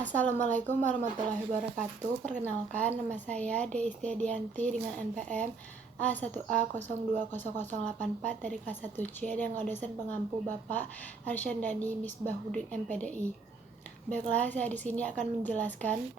Assalamualaikum warahmatullahi wabarakatuh. Perkenalkan, nama saya Deistiadianti dengan NPM A1A020084 dari kelas 1C dengan dosen pengampu Bapak Arsyandani Misbahuddin MPDI. Baiklah, saya di sini akan menjelaskan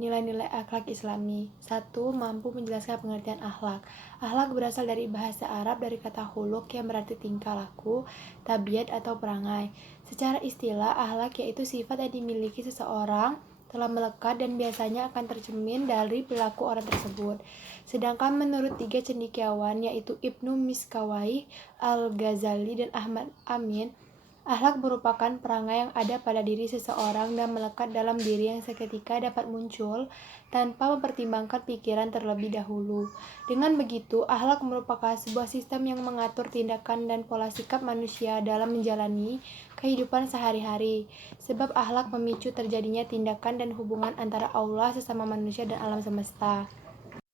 nilai-nilai akhlak Islami. 1. Mampu menjelaskan pengertian akhlak. Akhlak berasal dari bahasa Arab dari kata khuluq yang berarti tingkah laku, tabiat atau perangai. Secara istilah, akhlak yaitu sifat yang dimiliki seseorang telah melekat dan biasanya akan tercermin dari perilaku orang tersebut. Sedangkan menurut tiga cendekiawan yaitu Ibnu Miskawayh, Al-Ghazali, dan Ahmad Amin, akhlak merupakan perangai yang ada pada diri seseorang dan melekat dalam diri yang seketika dapat muncul tanpa mempertimbangkan pikiran terlebih dahulu. Dengan begitu, akhlak merupakan sebuah sistem yang mengatur tindakan dan pola sikap manusia dalam menjalani kehidupan sehari-hari. Sebab akhlak memicu terjadinya tindakan dan hubungan antara Allah sesama manusia dan alam semesta.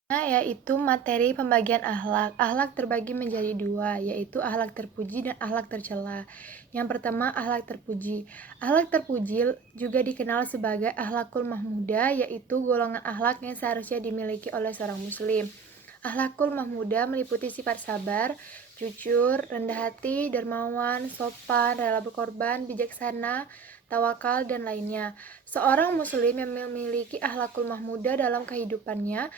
Yaitu materi pembagian akhlak. Akhlak terbagi menjadi dua, yaitu akhlak terpuji dan akhlak tercela. Yang pertama, akhlak terpuji. Akhlak terpuji juga dikenal sebagai akhlakul mahmudah, yaitu golongan akhlak yang seharusnya dimiliki oleh seorang muslim. Akhlakul mahmudah meliputi sifat sabar, jujur, rendah hati, dermawan, sopan, rela berkorban, bijaksana, tawakal, dan lainnya. Seorang muslim yang memiliki akhlakul mahmudah dalam kehidupannya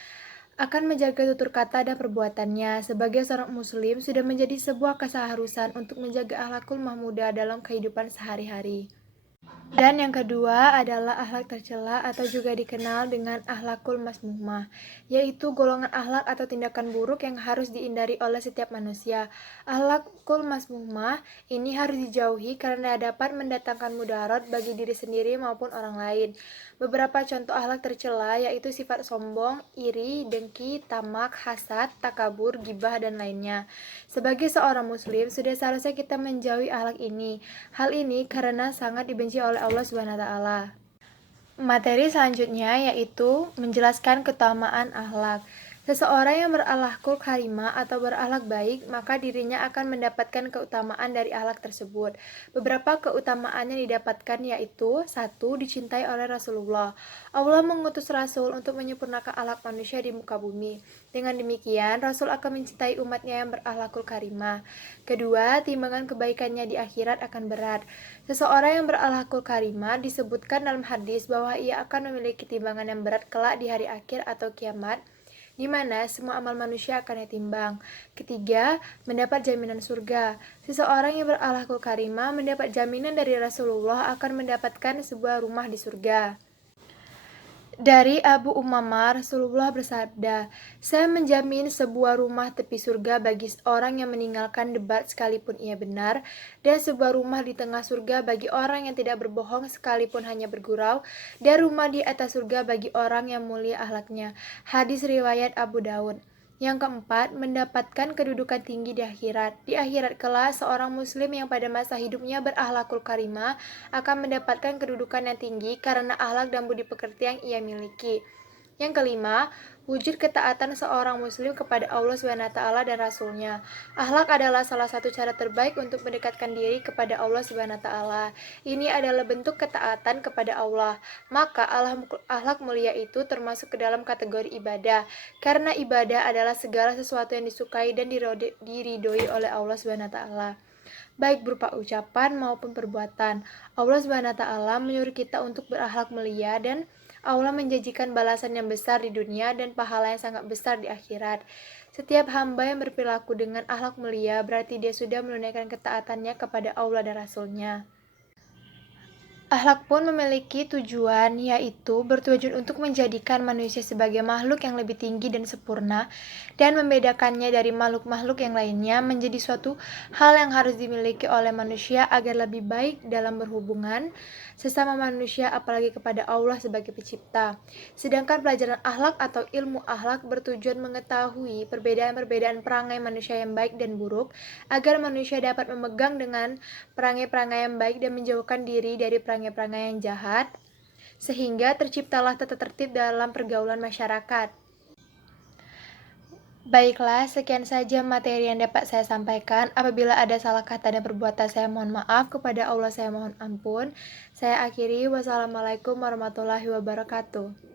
akan menjaga tutur kata dan perbuatannya. Sebagai seorang muslim, sudah menjadi sebuah keseharusan untuk menjaga akhlakul mahmudah dalam kehidupan sehari-hari. Dan yang kedua adalah akhlak tercela atau juga dikenal dengan akhlakul mazmumah, yaitu golongan akhlak atau tindakan buruk yang harus dihindari oleh setiap manusia. Akhlakul mazmumah ini harus dijauhi karena dapat mendatangkan mudarat bagi diri sendiri maupun orang lain. Beberapa contoh akhlak tercela yaitu sifat sombong, iri, dengki, tamak, hasad, takabur, gibah, dan lainnya. Sebagai seorang muslim, sudah seharusnya kita menjauhi akhlak ini. Hal ini karena sangat dibenci oleh Allah Subhanahu wa taala. Materi selanjutnya yaitu menjelaskan keutamaan akhlak. Seseorang yang berakhlakul karimah atau berakhlak baik, maka dirinya akan mendapatkan keutamaan dari akhlak tersebut. Beberapa keutamaan yang didapatkan yaitu 1. Dicintai oleh Rasulullah. Allah mengutus Rasul untuk menyempurnakan akhlak manusia di muka bumi. Dengan demikian, Rasul akan mencintai umatnya yang berakhlakul karimah. Kedua, timbangan kebaikannya di akhirat akan berat. Seseorang yang berakhlakul karimah disebutkan dalam hadis bahwa ia akan memiliki timbangan yang berat kelak di hari akhir atau kiamat, di mana semua amal manusia akan ditimbang. Ketiga, mendapat jaminan surga. Seseorang yang berakhlakul karimah mendapat jaminan dari Rasulullah akan mendapatkan sebuah rumah di surga. Dari Abu Umamah, Rasulullah bersabda, "Saya menjamin sebuah rumah tepi surga bagi orang yang meninggalkan debat sekalipun ia benar, dan sebuah rumah di tengah surga bagi orang yang tidak berbohong sekalipun hanya bergurau, dan rumah di atas surga bagi orang yang mulia akhlaknya." Hadis riwayat Abu Daud. Yang keempat, mendapatkan kedudukan tinggi di akhirat. Di akhirat kelak, seorang muslim yang pada masa hidupnya berakhlakul karimah akan mendapatkan kedudukan yang tinggi karena akhlak dan budi pekerti yang ia miliki. Yang kelima, wujud ketaatan seorang muslim kepada Allah SWT dan Rasul-Nya. Akhlak adalah salah satu cara terbaik untuk mendekatkan diri kepada Allah SWT. Ini adalah bentuk ketaatan kepada Allah. Maka akhlak mulia itu termasuk ke dalam kategori ibadah, karena ibadah adalah segala sesuatu yang disukai dan diridhoi oleh Allah SWT, baik berupa ucapan maupun perbuatan. Allah SWT menyuruh kita untuk berakhlak mulia, dan Allah menjanjikan balasan yang besar di dunia dan pahala yang sangat besar di akhirat. Setiap hamba yang berperilaku dengan akhlak mulia berarti dia sudah menunaikan ketaatannya kepada Allah dan Rasul-Nya. Akhlak pun memiliki tujuan, yaitu bertujuan untuk menjadikan manusia sebagai makhluk yang lebih tinggi dan sempurna, dan membedakannya dari makhluk-makhluk yang lainnya menjadi suatu hal yang harus dimiliki oleh manusia agar lebih baik dalam berhubungan sesama manusia, apalagi kepada Allah sebagai pencipta. Sedangkan pelajaran akhlak atau ilmu akhlak bertujuan mengetahui perbedaan-perbedaan perangai manusia yang baik dan buruk, agar manusia dapat memegang dengan perangai-perangai yang baik dan menjauhkan diri dari perangai-perangai yang jahat, sehingga terciptalah tata tertib dalam pergaulan masyarakat. Baiklah, sekian saja materi yang dapat saya sampaikan. Apabila ada salah kata dan perbuatan, saya mohon maaf. Kepada Allah saya mohon ampun. Saya akhiri, wassalamualaikum warahmatullahi wabarakatuh.